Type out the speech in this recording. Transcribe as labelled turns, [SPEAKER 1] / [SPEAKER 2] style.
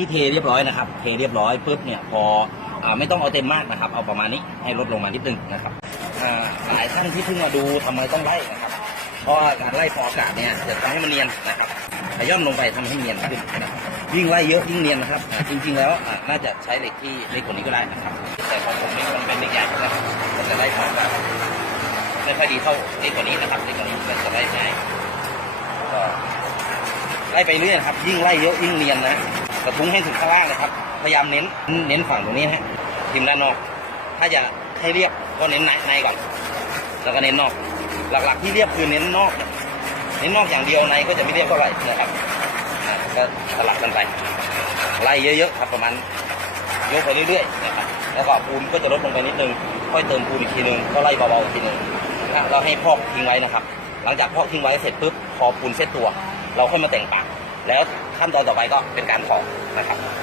[SPEAKER 1] ที่เทเรียบร้อยนะครับ เทเรียบร้อยปุ๊บเนี่ยพออไม่ต้องเอาเต็มมากนะครับ เอาประมาณนี้ให้ลดลงมานิดนึงนะครับหลายท่านที่เพิ่งมาดูทำไมต้องไล่นะครับเพราะการไล่ฟองอากาศเนี่ยจะทำให้มันเนียนนะครับขย่อนลงไปทำให้เนียนขึ้นนะครับยิ่งไล่เยอะยิ่งเนียนนะครับ จริง ๆ แล้วน่าจะใช้เหล็กที่เล็กกว่านี้ก็ได้นะครับ แต่ของผมนี่มันเป็นเหล็กใหญ่นะครับมันจะไล่ฟองอากาศไม่ค่อยดีเท่าเล็กกว่านี้นะครับเล็กกว่านี้มันจะไล่ง่ายก็ไล่ไปเรื่อยครับ ยิ่งไล่เยอะยิ่งเนียนนะ กระทุ้งให้ถึงข้างล่างนะครับ พยายามเน้น เน้นฝั่งตรงนี้ฮะทิมด้านนอก ถ้าจะให้เรียบก็เน้นในในก่อน แล้วก็เน้นนอก หลักๆที่เรียบคือเน้นนอก เน้นนอกอย่างเดียวในก็จะไม่เรียบเท่าไหร่นะครับก็สลับกันไป ไล่เยอะๆครับประมาณยกไปเรื่อยๆนะครับ แล้วก็ปูนก็จะลดลงไปนิดนึง ค่อยเติมปูนอีกทีนึง ก็ไล่เบาๆอีกทีนึงเราให้พอกทิ้งไว้นะครับ หลังจากพอกทิ้งไว้เสร็จปุ๊บ พอปูนเซ็ตตัว เราค่อยมาแต่งปาก แล้วขั้นตอนต่อไปก็เป็นการขอนะครับ